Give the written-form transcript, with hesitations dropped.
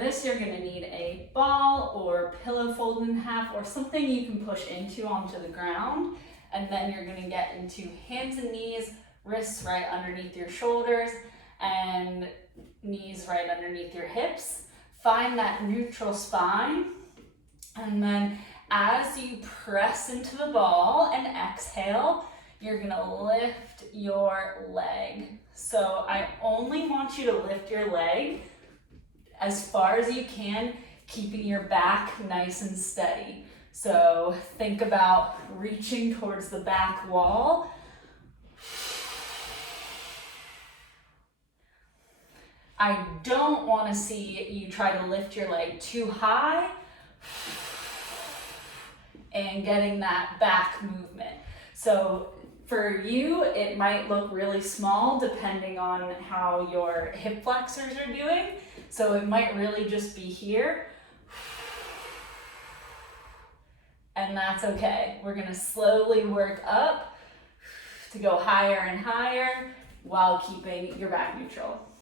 this, you're gonna need a ball or pillow folded in half or something you can push into onto the ground. And then you're gonna get into hands and knees, wrists right underneath your shoulders, and knees right underneath your hips. Find that neutral spine. And then as you press into the ball and exhale, you're gonna lift your leg. So I only want you to lift your leg as far as you can, keeping your back nice and steady. So think about reaching towards the back wall. I don't want to see you try to lift your leg too high and getting that back movement. So for you, it might look really small depending on how your hip flexors are doing. So it might really just be here. And that's okay. We're gonna slowly work up to go higher and higher while keeping your back neutral.